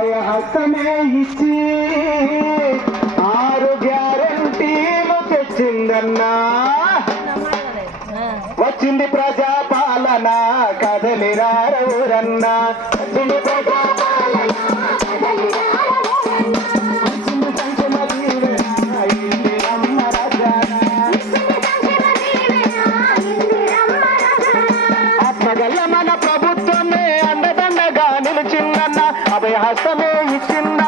అభయహస్తమే ఇచ్చి 6 గ్యారెంటీలు తెచ్చిందన్నా. వచ్చింది ప్రజాపాలన కదలిరారవురన్నా. వచ్చింది ప్రజాపాలన వచ్చింది సంక్షేమ దీవెన ఇందిరమ్మ రాజాన. ఆత్మగల్ల మన ప్రభుత్వమే అండదండగా నిలిచిందన్న. అభయహస్తమే ఇచ్చింది